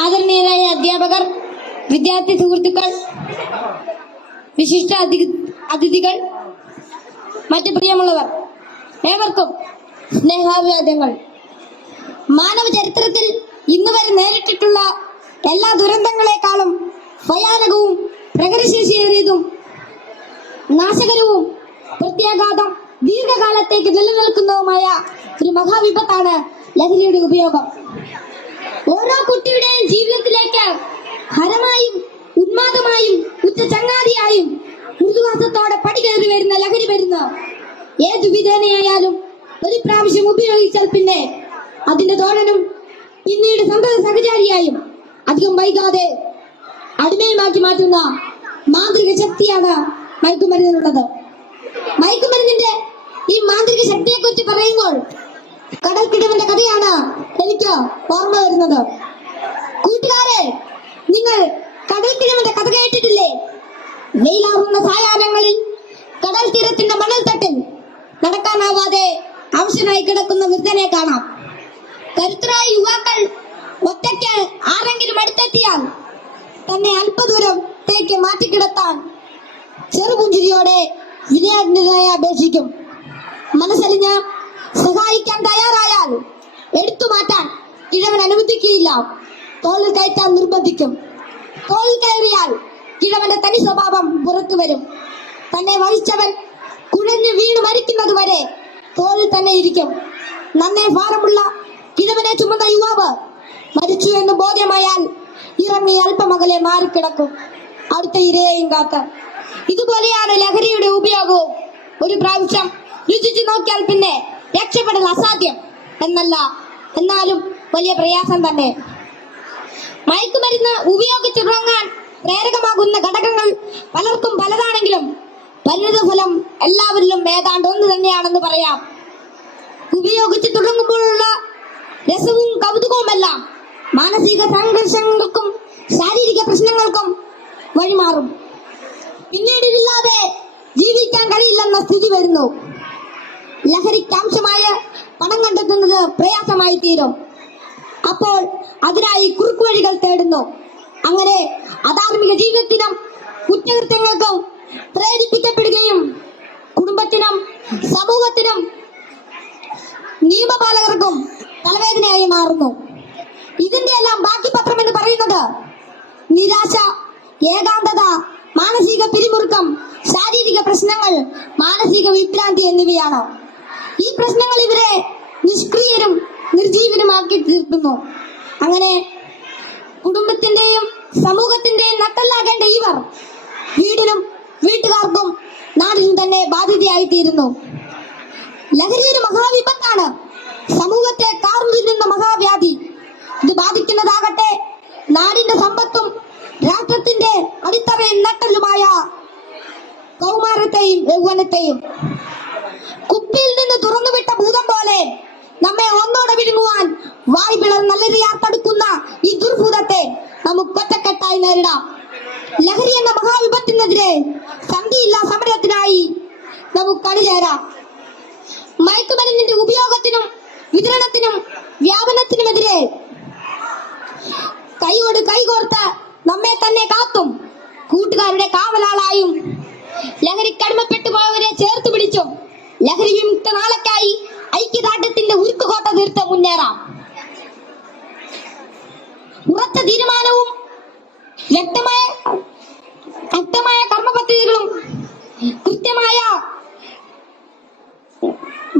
ആദരണീയരായ അധ്യാപകർ, വിദ്യാർത്ഥി സുഹൃത്തുക്കൾ, വിശിഷ്ട അതിഥികൾ, മറ്റു പ്രിയമുള്ളവർ, ഏവർക്കും സ്നേഹാഭിവാദ്യങ്ങൾ. മാനവ ചരിത്രത്തിൽ ഇന്നുവരെ നേരിട്ടിട്ടുള്ള എല്ലാ ദുരന്തങ്ങളെക്കാളും ഭയാനകവും പ്രകൃതിശേഷിയേറിയതും നാശകരവും പ്രത്യാഘാതം ദീർഘകാലത്തേക്ക് നിലനിൽക്കുന്നതുമായ ഒരു മഹാവിപത്താണ് ലഹരിയുടെ ഉപയോഗം. ഓരോ കുട്ടിയുടെയും ജീവിതത്തിലേക്ക് ഹരമായും ഉന്മാദമായും ഉച്ചചങ്ങാതിയായും മൃദുവാസത്തോടെ പടികയറി വരുന്ന ലഹരി മരുന്ന് ഏതു വിധേനയായാലും ഒരു പ്രാവശ്യം ഉപയോഗിച്ചാൽ പിന്നെ അതിന്റെ തോഴനും പിന്നീട് സന്തത സഹചാരിയായും അധികം വൈകാതെ അടിമയുമാക്കി മാറ്റുന്ന മാന്ത്രിക ശക്തിയാണ് മയക്കുമരുന്നിനുള്ളത്. മയക്കുമരുന്നിന്റെ ഈ മാന്ത്രിക ശക്തിയെ കുറിച്ച് പറയുമ്പോൾ കടൽക്കിടവന്റെ കഥയാണ് എനിക്ക് ഓർമ്മ വരുന്നത്. കൂട്ടുകാരെ, നിങ്ങൾ കടൽക്കിടവന്റെ കഥ കേട്ടിട്ടില്ലേ? വെയിലാറുന്ന സായാഹ്നങ്ങളിൽ കടൽ തീരത്തിന്റെ മണൽത്തട്ടിൽ നടക്കാനാവാതെ അവശനായി കിടക്കുന്ന വൃദ്ധനെ കാണാം. കരുത്തരായ യുവാക്കൾ ഒറ്റയ്ക്ക് ആരെങ്കിലും അടുത്തെത്തിയാൽ തന്നെ അല്പദൂരത്തേക്ക് മാറ്റിക്കിടത്താൻ ചെറുപുഞ്ചിരിയോടെ വിനയാന്യനായി അപേക്ഷിക്കും. മനസ്സലിഞ്ഞ് സഹായിക്കാൻ തയ്യാറായാൽ എടുത്തു മാറ്റാൻ കിഴവൻ അനുവദിക്കുകയില്ല. തോളിൽ കയറ്റാൻ നിർബന്ധിക്കും. തോളിൽ കയറിയാൽ കിഴവന്റെ തനി സ്വഭാവം പുറത്തു വരും. തന്നെ വഹിച്ചവൻ കുഴഞ്ഞു വീണ് മരിക്കുന്നത് വരെ തോളിൽ തന്നെ ഇരിക്കും. നന്നേ ഭാരമുള്ള കിഴവനെ ചുമന്ന യുവാവ് മരിച്ചു എന്ന് ബോധ്യമായാൽ ഇറങ്ങി അല്പമകലെ മാറിക്കിടക്കും, അടുത്ത ഇരയെയും കാത്ത്. ഇതുപോലെയാണ് ലഹരിയുടെ ഉപയോഗവും. ഒരു പ്രാവശ്യം രുചിച്ചു നോക്കിയാൽ പിന്നെ രക്ഷപ്പെടൽ അസാധ്യം എന്നല്ല, എന്നാലും വലിയ പ്രയാസം തന്നെ. മയക്കുമരുന്ന് ഉപയോഗിച്ചിറങ്ങാൻ പ്രേരകമാകുന്ന ഘടകങ്ങൾ പലർക്കും പലതാണെങ്കിലും പരിണിതഫലം എല്ലാവരിലും ഏതാണ്ട് ഒന്ന് തന്നെയാണെന്ന് പറയാം. ഉപയോഗിച്ച് തുടങ്ങുമ്പോഴുള്ള രസവും കൗതുകവുമെല്ലാം മാനസിക സംഘർഷങ്ങൾക്കും ശാരീരിക പ്രശ്നങ്ങൾക്കും വഴിമാറും. പിന്നീട് ഇതില്ലാതെ ജീവിക്കാൻ കഴിയില്ലെന്ന സ്ഥിതി വരുന്നു. ലഹരിക്കാംശമായ പണം കണ്ടെത്തുന്നത് പ്രയാസമായി തീരും. അപ്പോൾ അതിനായി കുറുക്കുവഴികൾ തേടുന്നു. അങ്ങനെ അധാർമിക ജീവിതത്തിനും കുറ്റകൃത്യങ്ങൾക്കും പ്രേരിപ്പിക്കപ്പെടുകയും കുടുംബത്തിനും സമൂഹത്തിനും നിയമപാലകർക്കും തലവേദനയായി മാറുന്നു. ഇതിന്റെ എല്ലാം ബാക്കി പത്രം എന്ന് പറയുന്നത് നിരാശ, ഏകാന്തത, മാനസിക പിരിമുറുക്കം, ശാരീരിക പ്രശ്നങ്ങൾ, മാനസിക വിഭ്രാന്തി എന്നിവയാണ്. ഈ പ്രശ്നങ്ങൾ ഇവരെ നിഷ്ക്രിയരും നിർജീവനുമാക്കി തീർക്കുന്നു. അങ്ങനെ കുടുംബത്തിന്റെയും സമൂഹത്തിന്റെയും നട്ടല്ലാകേണ്ട ഇവർ വീടിനും വീട്ടുകാർക്കും നാടിനും തന്നെ ബാധ്യതയായി തീരുന്നു. ലഹരി ഒരു മഹാവിപത്താണ്, സമൂഹത്തെ കാർന്നു തിന്നുന്ന മഹാവ്യാധി. ഇത് ബാധിക്കുന്നതാകട്ടെ നാടിന്റെ സമ്പത്തും രാഷ്ട്രത്തിന്റെ അടിത്തറയും നട്ടലുമായ കൗമാരത്തെയും യൗവനത്തെയും. കുപ്പിയിൽ നിന്ന് തുറന്നുവിട്ട ഭൂതം പോലെ നമ്മെ ഒന്നോടെ വിഴുങ്ങുവാൻ വായ് പിളർന്നലറിയാത്തടുക്കുന്ന ഈ ദുർഭൂതത്തെ നമുക്ക് ഒറ്റക്കെട്ടായി നേരിടാം. ലഹരി എന്ന മഹാവിപത്തിനെതിരെ സന്ധിയില്ലാ സമരത്തിനായി നമുക്ക് അണിചേരാം. മയക്കുമരുന്നിന്റെ ഉപയോഗത്തിനും വിതരണത്തിനും വ്യാപനത്തിനുമെതിരെ കൈയോട് കൈകോർത്ത് നമ്മെ തന്നെ കാത്തും കൂട്ടുകാരുടെ കാവലാളായും ലഹരിക്കടിമപ്പെട്ടു പോയവരെ ചേർത്ത് പിടിച്ചും ലഹരി വിമുക്ത നാളേക്കായി ഐക്യദാർഢ്യത്തിന്റെ ഉരുക്കുകോട്ട തീർത്ത് മുന്നേറാം. ഉറച്ച തീരുമാനവും വ്യക്തമായ കർമ്മപദ്ധതികളും കൃത്യമായ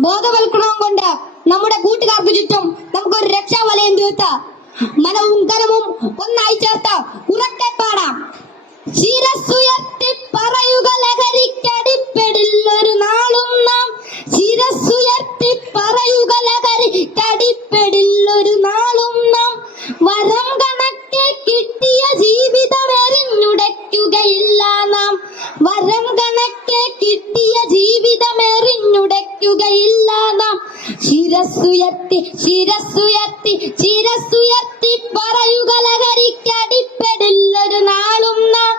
ബോധവൽക്കരണവും കൊണ്ട് നമ്മുടെ കൂട്ടുകാർക്ക് ചുറ്റും നമുക്കൊരു രക്ഷാവലയം തീർത്ത് മനവും കനവും ഒന്നായി ചേർത്ത് ഉറക്കെ പാടാം. ശിരസ്സുയർത്തി പറയുക ലഹരിക്കടിപ്പെടില്ലൊരു നാളും നാം. ശിരസ്സുയർത്തി പറയുക ലഹരിക്കടിപ്പെടില്ലൊരു നാളും നാം. വരം കണക്കെ കിട്ടിയ ജീവിതം എറിഞ്ഞുടയ്ക്കുകയില്ല നാം. വരം കണക്കെ കിട്ടിയ ജീവിതം എറിഞ്ഞുടയ്ക്കുകയില്ല നാം. ശിരസ്സുയർത്തി ശിരസ്സുയർത്തി ശിരസ്സുയർത്തി പറയുക ലഹരിക്കടിപ്പെടില്ലൊരു നാളും നാം.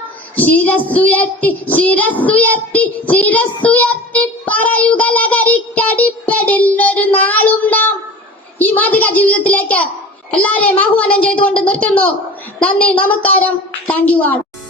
ശിരസ്സുയർത്തി ശിരസ്സുയർത്തി ശിരസ്സുയർത്തി പറയുക ലഹരിക്കടിപ്പെടില്ലൊരു നാളും നാം. ഈ മാതൃകാ ജീവിതത്തിലേക്ക് എല്ലാവരെയും ആഹ്വാനം ചെയ്തു. ചെയ്തുകൊണ്ട് നിർത്തുന്നു. നന്ദി, നമസ്കാരം. Thank you all.